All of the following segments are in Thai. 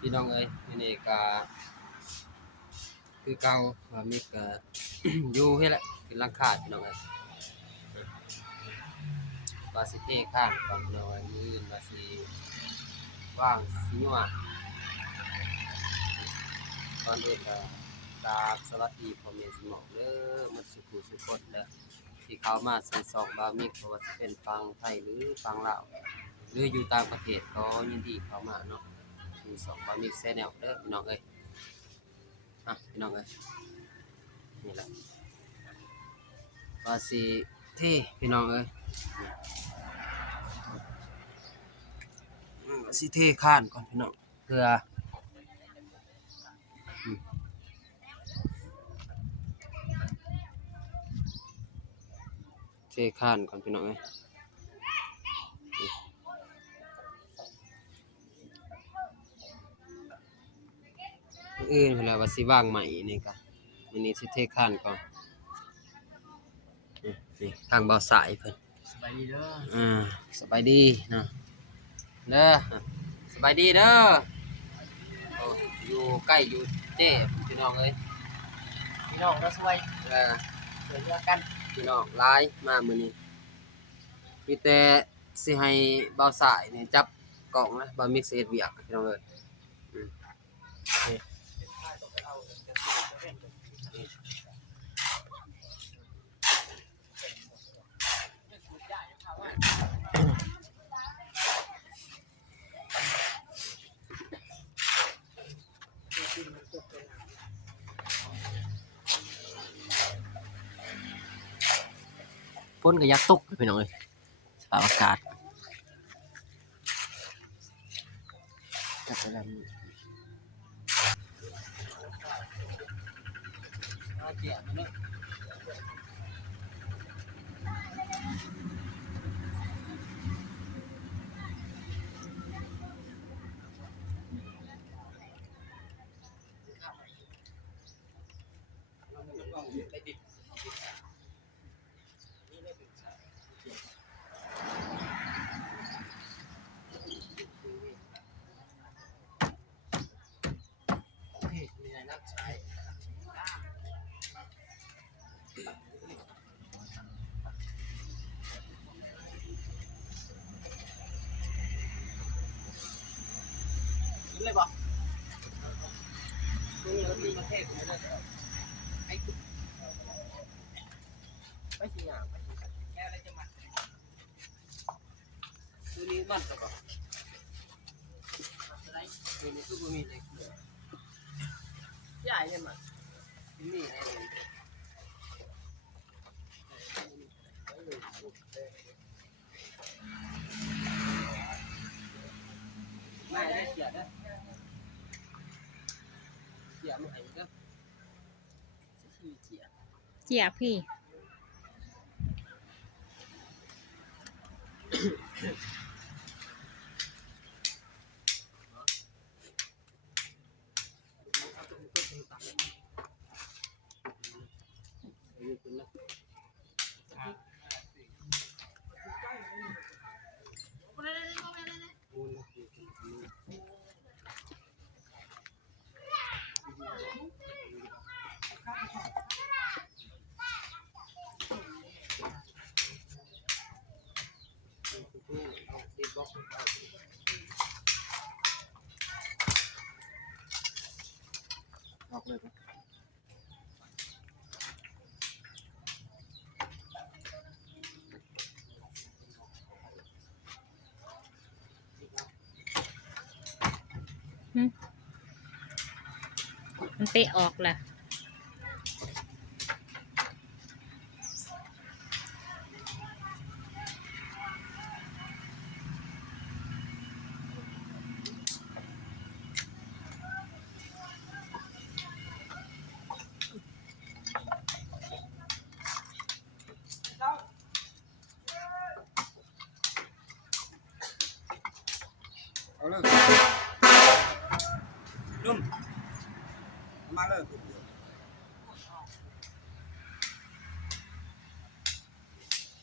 พี่น้องเอ้ยนี่ก็คือเก่าว่ามีก็ อยู่เฮ็ดแหละคือหลังคาพี่น้องเอ้ยว่าสิเทข้างก่อนพี่น้องเอ้ยมื้ออื่นว่าสิว่างสิยั่วก่อนอื่นก็กราบสวัสดีพ่อแม่พี่น้องเด้อหมดสุขุสุขคนเด้อที่เข้ามาใส่ซองบามิกบ่ว่าสิเป็นฝั่งไทยหรือฝั่งลาวหรืออยู่ต่างประเทศก็ยินดีเข้ามาเนาะที่สองบามิกแชนแนลเด้อพี่น้องเอ้ยพี่น้องเอ้ยนี่แหละว่าสิเท่พี่น้องเอ้ยว่าสิเท่ข้านก่อนพี่น้องเพื่ออืมเท่ข้านก่อนพี่น้องเอ้ยมื้ออื่นพุ่นแหละว่าสิวางใหม่นี่ก็มื้อนี้สิเท่ข้านก่อนนี่ทางเบาสายเพิ่นสบายดีเด้อสบายดีเนาะเด้อสบายดีเด้อโอ้อยู่ใกล้อยู่เจ้พี่น้องเอ้ยพี่น้องเราสวยเออ สวยเรือกันพี่น้องหลายมามื้อนี้มีแต่สิให้เบาสายนี่จับกล้องนะบ่มิกซ์เฮ็ดเวียกพี่น้องเอ้ยอืมนี่ฝนก็อยากตกพี่น้องเอ้ยสภาพอากาศจัดไปแล้วเจียเนาะมีอะไรนักใช้เลยบ่ตรงนี้เรามีประเทศอยู่เลยไอ้ไปสิหยังไปสิแค่อะไรจะมัดตัวนี้มันซะบ่อะไรตัวนี้คือบ่มีเลยใหญ่เลยมันนี่ไงไม่ได้เสียเด้อเสียมาให้เด้อสิเสีย เจียบพี่ออกเลยครับมันเตะออกแหละเอาเลยนุ่มมาเลย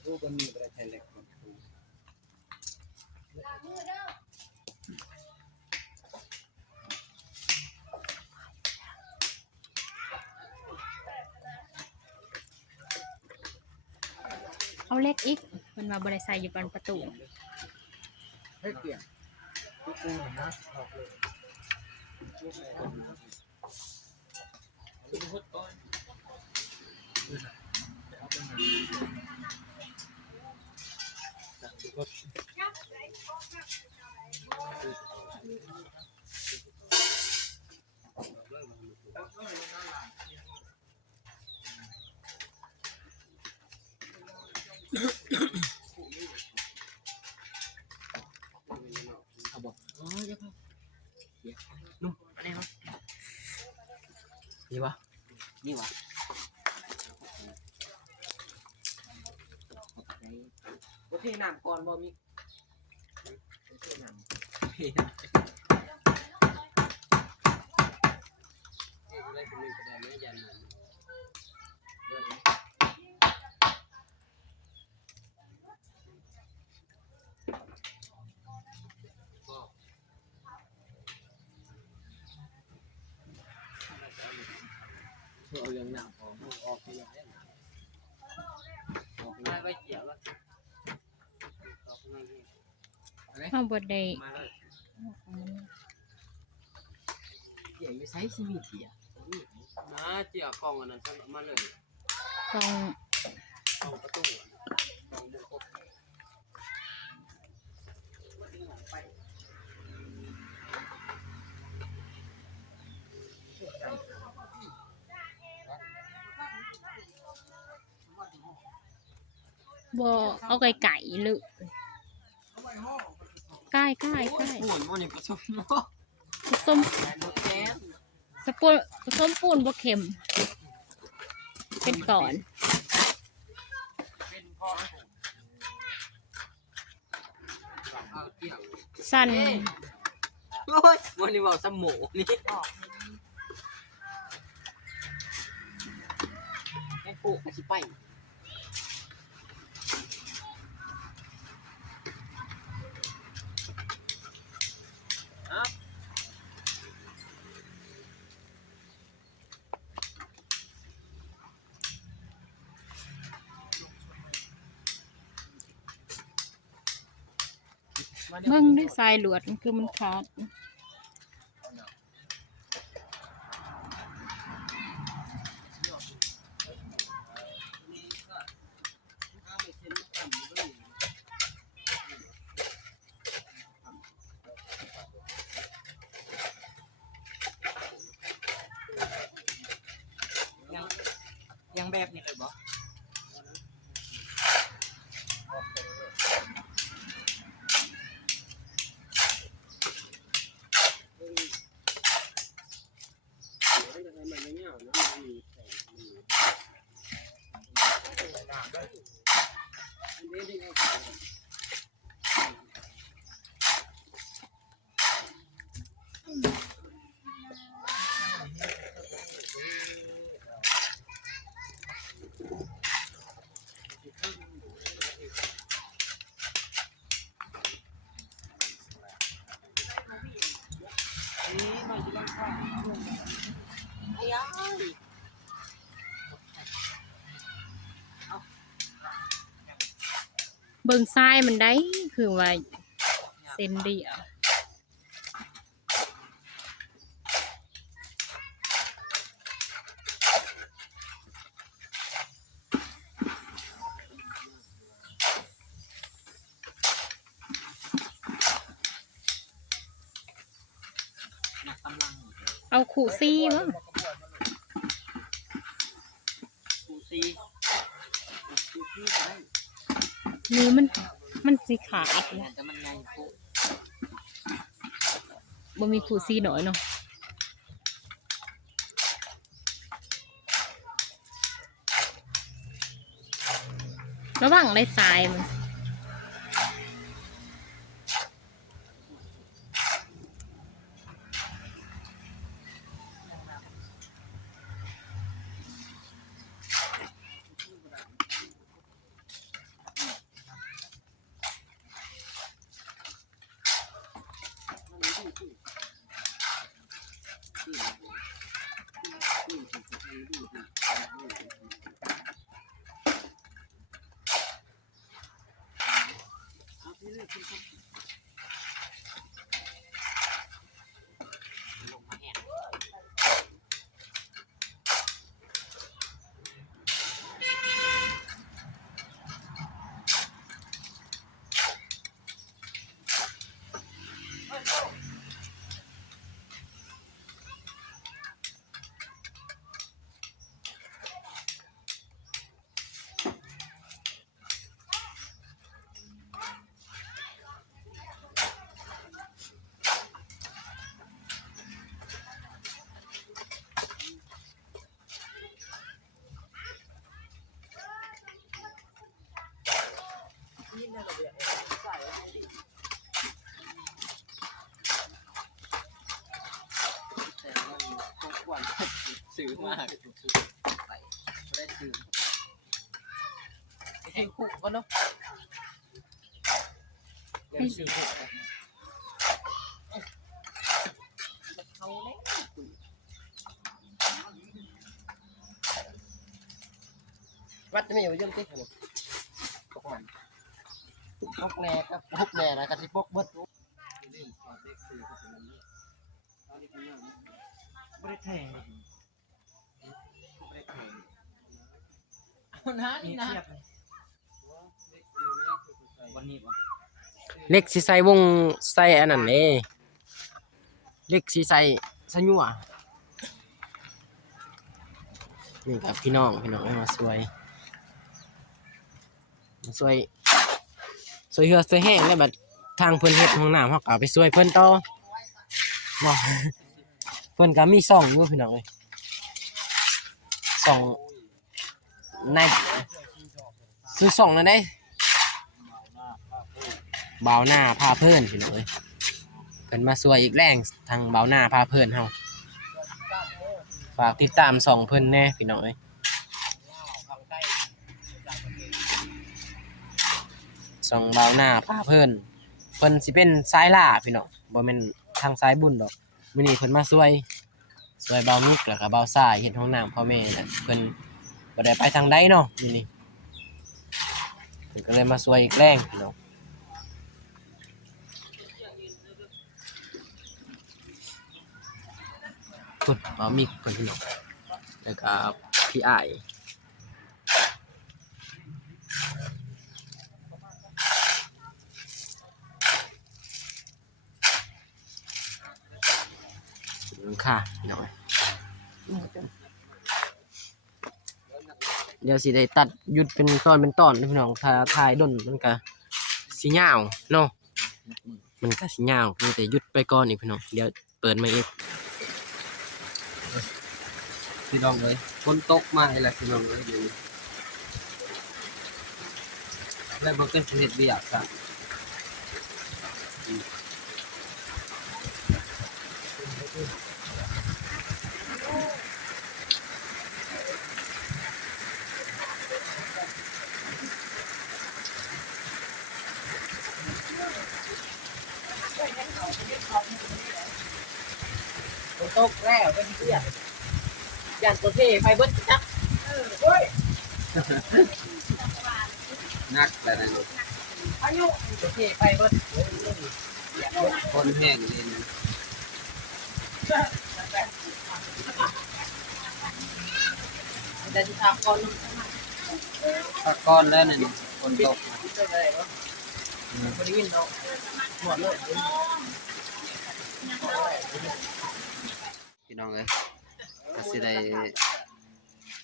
ดูกันมีประเทศเล็ก เล็กอีกมันมาบริษัทอยู่บานประตู เฮ้ยเกี่ยกูเห็นนะออกเลย เอาบ่ อ๋อเดี๋ยวพ่อเดี๋ยวนุ่มอะไรวะนี่วะนี่วะโอเคน้ำก่อนบ่มีโอเคน้ำ อะไรคนนึงก็ได้ไม่ยันมัน เอาเรื่องน้ำออกไปแล้วออกไป ไม่ แล้ว ไว้เกี่ยวแล้วต่อไปนี่ เข้าบดได้ มาเลย เดี๋ยวไปใช้ชีวิตเดียว มาเจียวกล่องอันนั้นมาเลย กอง กล่องประตูกล่องบุกบ บ่เอาไก่ไก่เลยใกล้ใกล้ใกล้ หมุนมันนี่ผสมเนาะ ผสม แก๊ส สปูนผสมปูนบ่เค็ม เป็นก่อน เป็นพ่อ เอาเกี่ยว สั้น โอ้ยวันนี้บอกสมองนี่แม่ปลูกมาสิไปเบิ่งได้ทรายหลวดมันคือมันขาด ยังแบบนี้เลยบ่ เบิ่งทรายมันได้คือว่าเส้นเดียว กำลัง เอาขู่ซี่มั้ง คูซีคูซีก็ได้ มือมันสิขาดเลย แต่มันใหญ่โค บ่มีขู่ซี่หน่อยเนาะระหว่างได้ทรายมัน มากใส่ไม่ได้ซื้อไปซื้อคุกก็เนาะยังซื้อคุกนะเขาได้วัดจะไม่อยู่ย่อมติดเลยพวกมันพวกแน่ครับพวกแน่นะกะทิพวกเบิดไม่ได้แทงเอานะนี่นะวันนี้วะ เล็กสิใส่วงใส่อันนั้นเด้เล็กสิใส่สะยั่วนี่ครับพี่น้องมาสวยเหือสวยแห้งแล้วบัดทางเพิ่นเฮ็ดห้องน้ำเฮาก็เอาไปช่วยเพิ่นต่อบ่เพิ่นก็มีช่องอยู่พี่น้องเอ้ยช่องในซื้อช่องนั้นได้บ่าวหน้าพาเพิ่นพี่น้องเอ้ยเพิ่นมาช่วยอีกแรงทางบ่าวหน้าพาเพิ่นเฮาฝากติดตามช่องเพิ่นแน่พี่น้องเอ้ยช่องบ่าวหน้าพาเพิ่นสิเป็นสายล่าพี่น้องบ่แม่นทางสายบุญดอกมื้อนี้เพิ่นมาช่วยบ่าวมิกแล้วก็บ่าวสายเฮ็ดห้องน้ำพ่อแม่น่ะเพิ่นบ่ได้ไปทางใดเนาะมื้อนี้เพิ่นก็เลยมาช่วยอีกแรงพี่น้องพุ่นบ่าวมิกเพิ่นพี่น้องแล้วก็พี่อ้ายค่ะพี่น้องเดี๋ยวสิได้ตัดหยุดเป็นตอนพี่น้องถ้าถ่ายดนมันก็สิยาวเนาะมันก็สิยาวมีแต่หยุดไปก่อนอีกพี่น้องเดี๋ยวเปิดมาอีกพี่น้องเลยฝนตกมาให้ละพี่น้องเลยอยู่แล้วบ่เกินเฮ็ดเวียกซะตกแล้วเป็นเพื่อนยันตัวเท่ไปเบิดจักเฮ้ย นักแล้วนั่น อายุตัวเท่ไปเบิด คนแห้งเลยนะ แต่ที่ทำก่อน ตะก้อนแล้วนั่นคนตก เจออะไรวะบริวินเนาะหมดเลย พี่น้องเอ้ยก็สิได้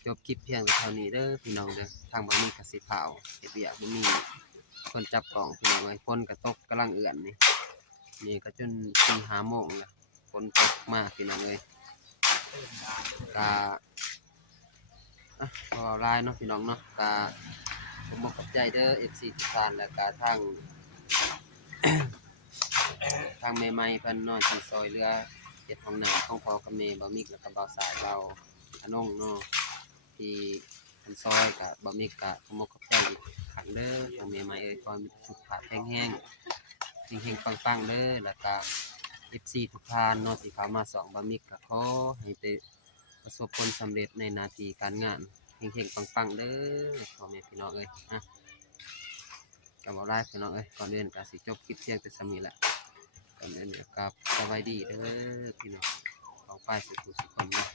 จบคลิปเพียงเท่านี้เด้อพี่น้องเด้อทางบ้านมีกสิเผาเฮ็ดเวียกบ่มีคนจับกล่องพี่น้องเอ้ยฝนก็ตกกำลังเอื้อนนี่ก็จน4-5 โมงแล้วฝนตกมากพี่น้องเอ้ยก็พอลายเนาะพี่น้องเนาะก็ผมขอบใจเด้อ FC ทุกท่านแล้วก็ทาง ทางใหม่ๆเพิ่นเนาะที่ซอยเรือเฮ็ดห้องน้ำของพ่อกับแม่บ่มิกแล้วก็บ่าวสายเราอนงเนาะที่เพิ่นซอยก็บ่มิกก็ขอบใจอีกครั้งเด้อทางใหม่ๆเอ้ยขอมีสุขภาพแข็งแรงเฮงๆปังๆเด้อแล้วก็ FC ทุกท่านเนาะที่เข้ามาส่องบ่มิกก็ขอให้ไปประสบผลสำเร็จในหน้าที่การงานเฮงๆปังๆเด้อพ่อแม่พี่น้องเอ้ยก็บ่หลายพี่น้องเอ้ยก่อนอื่นก็สิจบคลิปเพียงแต่ส่ำนี้แหละก่อนอื่นก็สบายดีเด้อพี่น้องของฝ่ายสุขสุขคนเนาะ